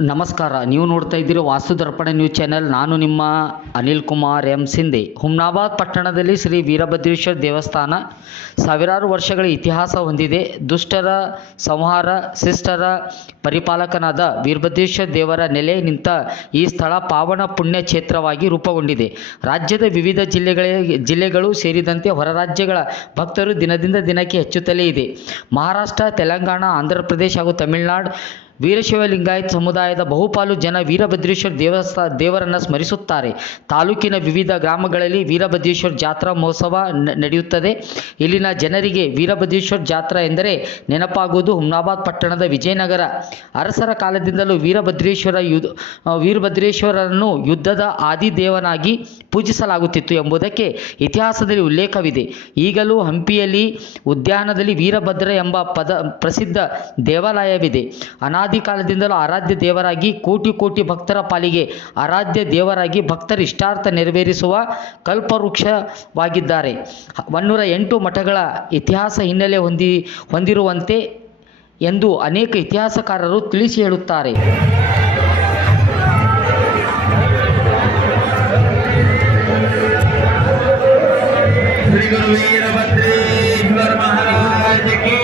ನಮಸ್ಕಾರ. ನೀವು ನೋಡ್ತಾ ಇದ್ದೀರಿ ವಾಸ್ತು ದರ್ಪಣ ನ್ಯೂಸ್ ಚಾನೆಲ್. ನಾನು ನಿಮ್ಮ ಅನಿಲ್ ಕುಮಾರ್ ಎಂ ಸಿಂಧೆ. ಹುಮ್ನಾಬಾದ್ ಪಟ್ಟಣದಲ್ಲಿ ಶ್ರೀ ವೀರಭದ್ರೇಶ್ವರ ದೇವಸ್ಥಾನ ಸಾವಿರಾರು ವರ್ಷಗಳ ಇತಿಹಾಸ ಹೊಂದಿದೆ. ದುಷ್ಟರ ಸಂಹಾರ, ಶಿಷ್ಟರ ಪರಿಪಾಲಕನಾದ ವೀರಭದ್ರೇಶ್ವರ ದೇವರ ನೆಲೆ ನಿಂತ ಈ ಸ್ಥಳ ಪಾವನ ಪುಣ್ಯ ಕ್ಷೇತ್ರವಾಗಿ ರೂಪುಗೊಂಡಿದೆ. ರಾಜ್ಯದ ವಿವಿಧ ಜಿಲ್ಲೆಗಳು ಸೇರಿದಂತೆ ಹೊರ ರಾಜ್ಯಗಳ ಭಕ್ತರು ದಿನದಿಂದ ದಿನಕ್ಕೆ ಹೆಚ್ಚುತ್ತಲೇ ಇದೆ. ಮಹಾರಾಷ್ಟ್ರ, ತೆಲಂಗಾಣ, ಆಂಧ್ರ ಪ್ರದೇಶ ಹಾಗೂ ತಮಿಳುನಾಡು ವೀರಶೈವ ಲಿಂಗಾಯತ ಸಮುದಾಯದ ಬಹುಪಾಲು ಜನ ವೀರಭದ್ರೇಶ್ವರ ದೇವರನ್ನು ಸ್ಮರಿಸುತ್ತಾರೆ. ತಾಲೂಕಿನ ವಿವಿಧ ಗ್ರಾಮಗಳಲ್ಲಿ ವೀರಭದ್ರೇಶ್ವರ ಜಾತ್ರಾ ಮಹೋತ್ಸವ ನಡೆಯುತ್ತದೆ. ಇಲ್ಲಿನ ಜನರಿಗೆ ವೀರಭದ್ರೇಶ್ವರ ಜಾತ್ರಾ ಎಂದರೆ ನೆನಪಾಗುವುದು ಹುಮ್ನಾಬಾದ್ ಪಟ್ಟಣದ ವಿಜಯನಗರ ಅರಸರ ಕಾಲದಿಂದಲೂ ವೀರಭದ್ರೇಶ್ವರರನ್ನು ಯುದ್ಧದ ಆದಿದೇವನಾಗಿ ಪೂಜಿಸಲಾಗುತ್ತಿತ್ತು ಎಂಬುದಕ್ಕೆ ಇತಿಹಾಸದಲ್ಲಿ ಉಲ್ಲೇಖವಿದೆ. ಈಗಲೂ ಹಂಪಿಯಲ್ಲಿ ಉದ್ಯಾನದಲ್ಲಿ ವೀರಭದ್ರ ಎಂಬ ಪ್ರಸಿದ್ಧ ದೇವಾಲಯವಿದೆ. ಅನಾದಿ ಕಾಲದಿಂದಲೂ ಆರಾಧ್ಯ ದೇವರಾಗಿ ಕೋಟಿ ಭಕ್ತರ ಪಾಲಿಗೆ ಆರಾಧ್ಯ ದೇವರಾಗಿ ಭಕ್ತರ ಇಷ್ಟಾರ್ಥ ನೆರವೇರಿಸುವ ಕಲ್ಪವೃಕ್ಷವಾಗಿದ್ದಾರೆ. 108 ಮಠಗಳ ಇತಿಹಾಸ ಹಿನ್ನೆಲೆ ಹೊಂದಿರುವಂತೆ ಎಂದು ಅನೇಕ ಇತಿಹಾಸಕಾರರು ತಿಳಿಸಿ ಹೇಳುತ್ತಾರೆ. ಶ್ರೀ ಗುರು ವೀರಭದ್ರೇಶ್ವರ ಮಹಾರಾಜ ಕಿ